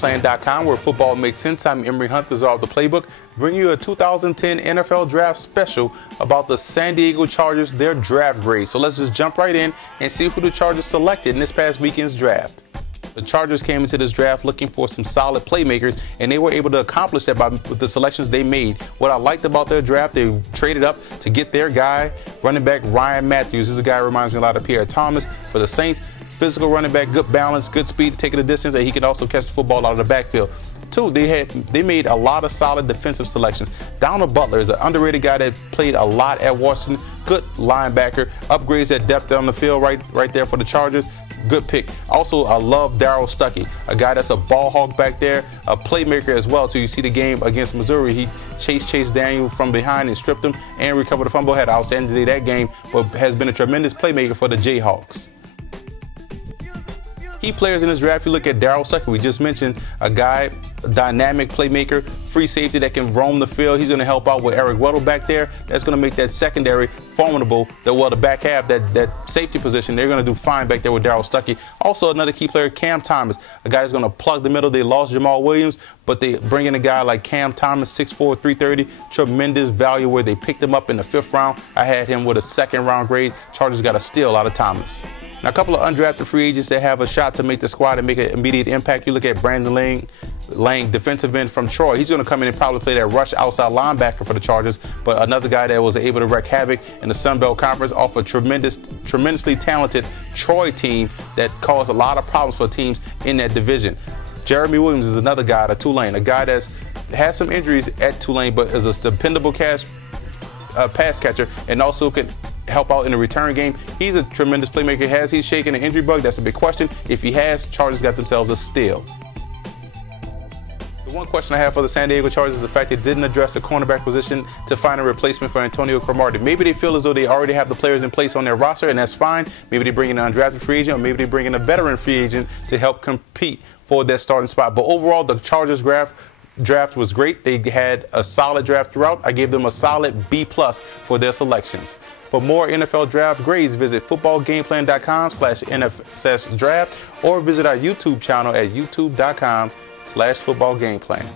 Gameplan.com, where football makes sense. I'm Emory Hunt, the czar of the playbook, bringing you a 2010 NFL Draft special about the San Diego Chargers, their draft grade. So let's just jump right in and see who the Chargers selected in this past weekend's draft. The Chargers came into this draft looking for some solid playmakers, and they were able to accomplish that with the selections they made. What I liked about their draft, they traded up to get their guy, running back Ryan Matthews. This is a guy who reminds me a lot of Pierre Thomas for the Saints. Physical running back, good balance, good speed, taking the distance, and he can also catch the football out of the backfield. Two, they made a lot of solid defensive selections. Donald Butler is an underrated guy that played a lot at Washington. Good linebacker, upgrades at depth on the field right there for the Chargers. Good pick. Also, I love Darryl Stuckey, a guy that's a ball hawk back there, a playmaker as well. So you see the game against Missouri, he chased Daniel from behind and stripped him and recovered the fumble. Had an outstanding day that game, but has been a tremendous playmaker for the Jayhawks. Key players in this draft, you look at Darryl Stuckey. We just mentioned a guy, a dynamic playmaker, free safety that can roam the field. He's going to help out with Eric Weddle back there. That's going to make that secondary formidable. The back half, that safety position, they're going to do fine back there with Darryl Stuckey. Also, another key player, Cam Thomas, a guy that's going to plug the middle. They lost Jamal Williams, but they bring in a guy like Cam Thomas, 6'4", 330, tremendous value where they picked him up in the 5th round. I had him with a 2nd round grade. Chargers got a steal out of Thomas. Now, a couple of undrafted free agents that have a shot to make the squad and make an immediate impact. You look at Brandon Lang, defensive end from Troy. He's going to come in and probably play that rush outside linebacker for the Chargers, but another guy that was able to wreak havoc in the Sun Belt Conference off a tremendously talented Troy team that caused a lot of problems for teams in that division. Jeremy Williams is another guy at Tulane, a guy that's had some injuries at Tulane, but is a dependable pass catcher and also can help out in the return game. He's a tremendous playmaker. Has he shaken an injury bug? That's a big question. If he has, Chargers got themselves a steal. The one question I have for the San Diego Chargers is the fact they didn't address the cornerback position to find a replacement for Antonio Cromartie. Maybe they feel as though they already have the players in place on their roster, and that's fine. Maybe they bring in an undrafted free agent, or maybe they bring in a veteran free agent to help compete for that starting spot. But overall, the Chargers draft was great. They had a solid draft throughout. I gave them a solid B+ for their selections. For more NFL draft grades, visit footballgameplan.com/NFS draft or visit our YouTube channel at youtube.com/footballgameplan.